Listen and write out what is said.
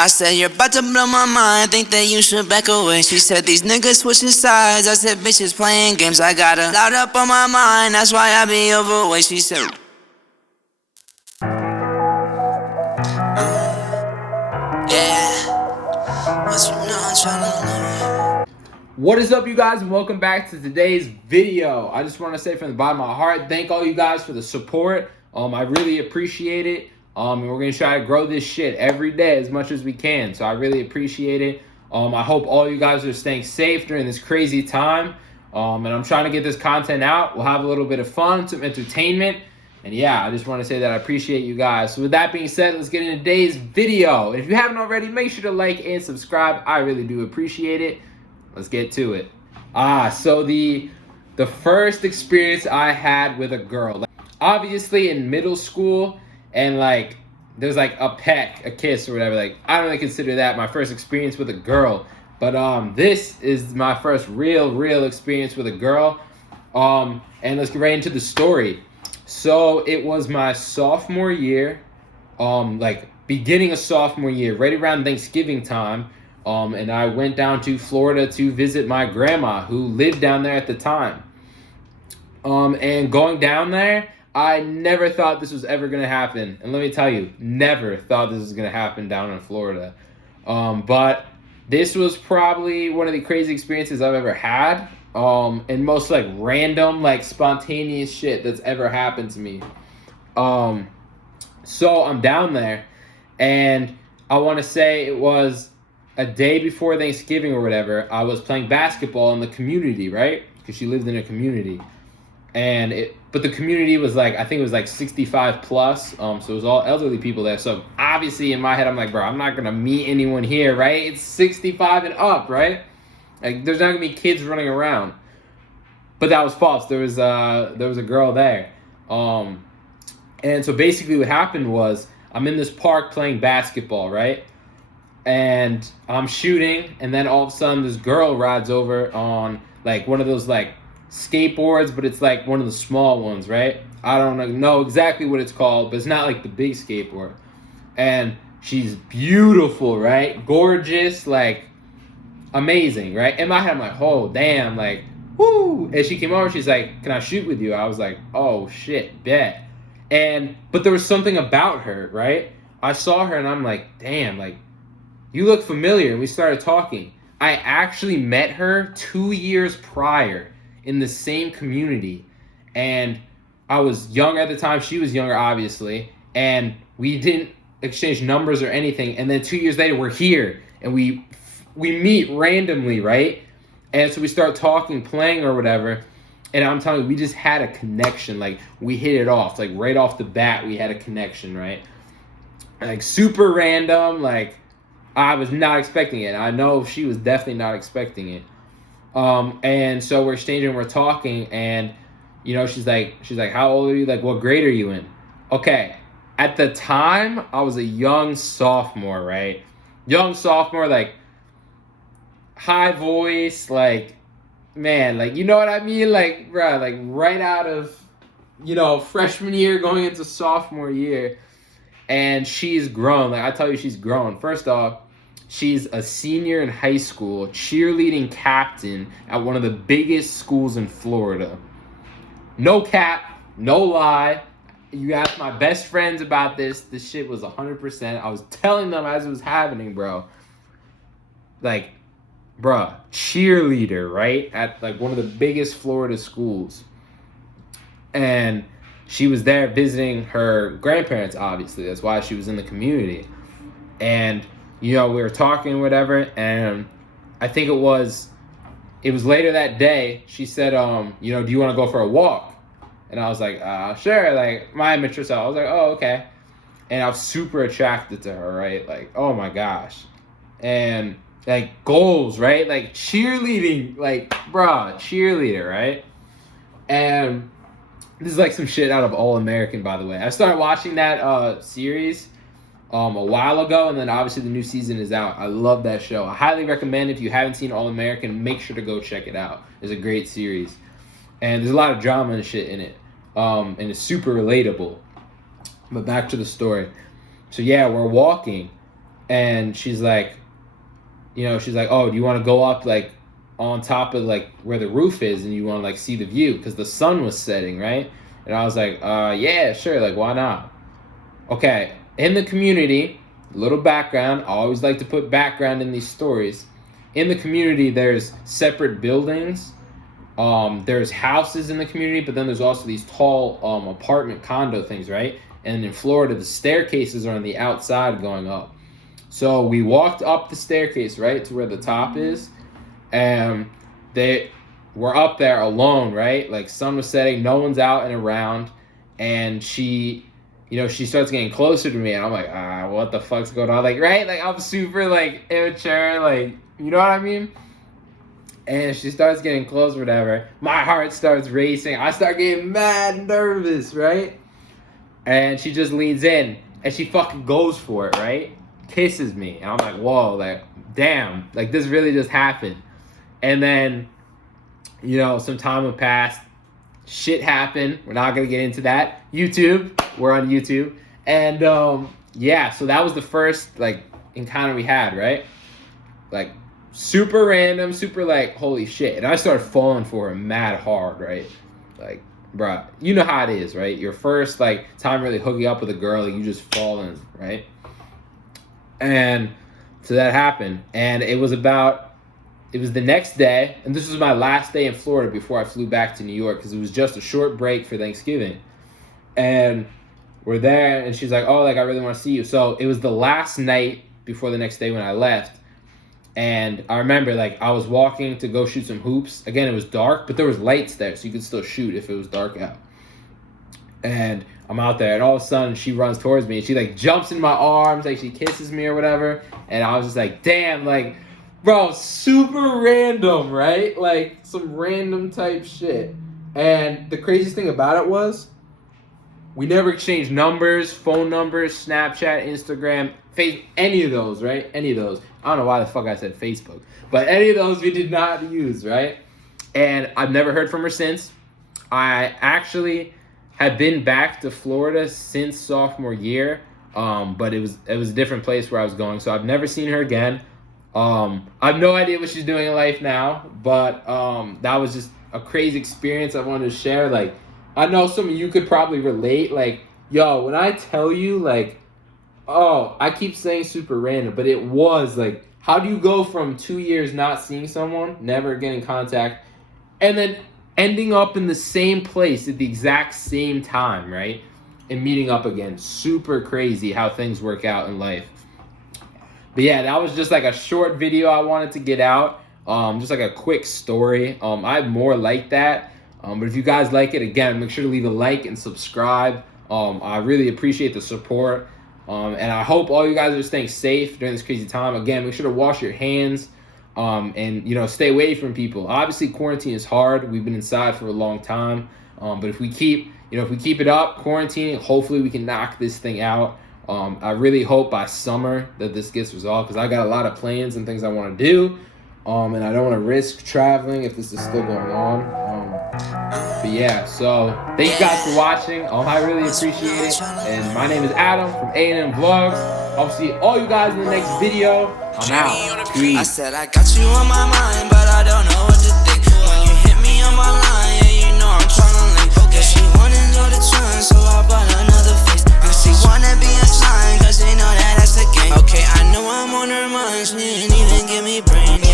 I said, you're about to blow my mind, think that you should back away. She said, these niggas switching sides. I said, bitches playing games. I got a loud up on my mind, that's why I be overweight. She said, yeah, but you know I'm tryna know. What is up, you guys, and welcome back to today's video. I just want to say from the bottom of my heart, thank all you guys for the support. I really appreciate it. And we're going to try to grow this shit every day as much as we can. So I really appreciate it. I hope all you guys are staying safe during this crazy time. And I'm trying to get this content out. We'll have a little bit of fun, some entertainment. And yeah, I just want to say that I appreciate you guys. So with that being said, let's get into today's video. If you haven't already, make sure to like and subscribe. I really do appreciate it. Let's get to it. So the first experience I had with a girl, obviously in middle school, and like there's like a peck, a kiss or whatever. Like I don't really consider that my first experience with a girl, but this is my first real experience with a girl. And let's get right into the story. So it was my sophomore year, like beginning of sophomore year, right around Thanksgiving time. And I went down to Florida to visit my grandma who lived down there at the time. And going down there, I never thought this was ever going to happen. And let me tell you, never thought this was going to happen down in Florida. But this was probably one of the crazy experiences I've ever had. And most like random, like spontaneous shit that's ever happened to me. So I'm down there, and I want to say it was a day before Thanksgiving or whatever. I was playing basketball in the community, right? Because she lived in a community. But the community was like, I think it was like 65 plus. So it was all elderly people there. So obviously in my head, I'm like, bro, I'm not going to meet anyone here, right? It's 65 and up, right? Like there's not going to be kids running around. But that was false. There was a girl there. And so basically what happened was I'm in this park playing basketball, right? And I'm shooting, and then all of a sudden this girl rides over on like one of those like skateboards, but it's like one of the small ones, right? I don't know exactly what it's called, but it's not like the big skateboard. And she's beautiful, right? Gorgeous, like amazing, right? In my head, I'm like, oh damn, like woo! And she came over, she's like, can I shoot with you? I was like, oh shit, bet. But there was something about her, right? I saw her and I'm like, damn, like you look familiar. And we started talking. I actually met her 2 years prior in the same community. And I was younger at the time. She was younger, obviously. And we didn't exchange numbers or anything. And then 2 years later, we're here. And we meet randomly, right? And so we start talking, playing or whatever. And I'm telling you, we just had a connection. Like, we hit it off. Like, right off the bat, we had a connection, right? Like, super random, like I was not expecting it. I know she was definitely not expecting it. And so we're exchanging, we're talking, and you know, she's like, how old are you? Like, what grade are you in? Okay. At the time, I was a young sophomore, right? Young sophomore, like high voice, like man, like you know what I mean? Like, bro, like right out of, you know, freshman year going into sophomore year. And she's grown. Like I tell you, she's grown. First off, she's a senior in high school, cheerleading captain at one of the biggest schools in Florida. No cap, no lie. You ask my best friends about this. This shit was 100%. I was telling them as it was happening, bro. Like, bruh, cheerleader, right? At like one of the biggest Florida schools. And she was there visiting her grandparents, obviously. That's why she was in the community. And, you know, we were talking, whatever, and I think it was later that day, she said, you know, do you want to go for a walk? And I was like, sure, like, my immature self. I was like, oh, okay. And I was super attracted to her, right? Like, oh my gosh. And, like, goals, right? Like, cheerleading, like, bruh, cheerleader, right? And this is like some shit out of All American, by the way. I started watching that series a while ago, and then obviously the new season is out. I love that show. I highly recommend, if you haven't seen All American, make sure to go check it out. It's a great series. And there's a lot of drama and shit in it. And it's super relatable. But back to the story. So yeah, we're walking. And she's like, she's like, oh, do you want to go up like on top of like where the roof is and you want to like see the view? Because the sun was setting, right? And I was like, yeah, sure, like why not? Okay, in the community, little background, I always like to put background in these stories. In the community, there's separate buildings. There's houses in the community, but then there's also these tall apartment condo things, right? And in Florida, the staircases are on the outside going up. So we walked up the staircase, right, to where the top is, and they were up there alone, right? Like sun was setting, no one's out and around, and she starts getting closer to me, and I'm like, what the fuck's going on? Like, right? Like, I'm super, like, immature, like, you know what I mean? And she starts getting close, whatever. My heart starts racing. I start getting mad nervous, right? And she just leans in, and she fucking goes for it, right? Kisses me. And I'm like, whoa, like, damn. Like, this really just happened. And then, some time would pass. Shit happened. We're not going to get into that. YouTube. We're on YouTube. And, so that was the first, like, encounter we had, right? Like, super random, super, like, holy shit. And I started falling for her mad hard, right? Like, bruh, you know how it is, right? Your first, like, time really hooking up with a girl, like, you just fall in, right? And so that happened. And it was the next day, and this was my last day in Florida before I flew back to New York, because it was just a short break for Thanksgiving. And we're there, and she's like, oh, like, I really want to see you. So it was the last night before the next day when I left. And I remember, like, I was walking to go shoot some hoops. Again, it was dark, but there was lights there, so you could still shoot if it was dark out. And I'm out there, and all of a sudden, she runs towards me, and she, like, jumps in my arms, like, she kisses me or whatever. And I was just like, damn, like, bro, super random, right? Like, some random type shit. And the craziest thing about it was, we never exchanged numbers, phone numbers, Snapchat, Instagram, any of those, right? Any of those. I don't know why the fuck I said Facebook. But any of those we did not use, right? And I've never heard from her since. I actually have been back to Florida since sophomore year. But it was a different place where I was going. So I've never seen her again. I have no idea what she's doing in life now. But that was just a crazy experience I wanted to share. Like, I know some of you could probably relate. Like, yo, when I tell you, like, oh, I keep saying super random, but it was, like, how do you go from 2 years not seeing someone, never getting contact, and then ending up in the same place at the exact same time, right? And meeting up again. Super crazy how things work out in life. But yeah, that was just like a short video I wanted to get out. Just like a quick story. I have more like that. But if you guys like it, again, make sure to leave a like and subscribe. I really appreciate the support. And I hope all you guys are staying safe during this crazy time. Again, make sure to wash your hands and, stay away from people. Obviously, quarantine is hard. We've been inside for a long time. But if we keep it up, quarantining, hopefully we can knock this thing out. I really hope by summer that this gets resolved, because I got a lot of plans and things I want to do. And I don't want to risk traveling if this is still going on. But yeah, so thank you guys for watching. I really appreciate it. And my name is Adam from A&M Vlogs. I'll see all you guys in the next video. I'm out. Peace. I said I got you on my mind, but I don't know what to think. When you hit me on my line, yeah, you know I'm tryna link. Okay, she wanna know the trend, so I bought another face. And she wanna be a sign, cause she know that that's the game. Okay, I know I'm on her mind, she didn't even give me brain.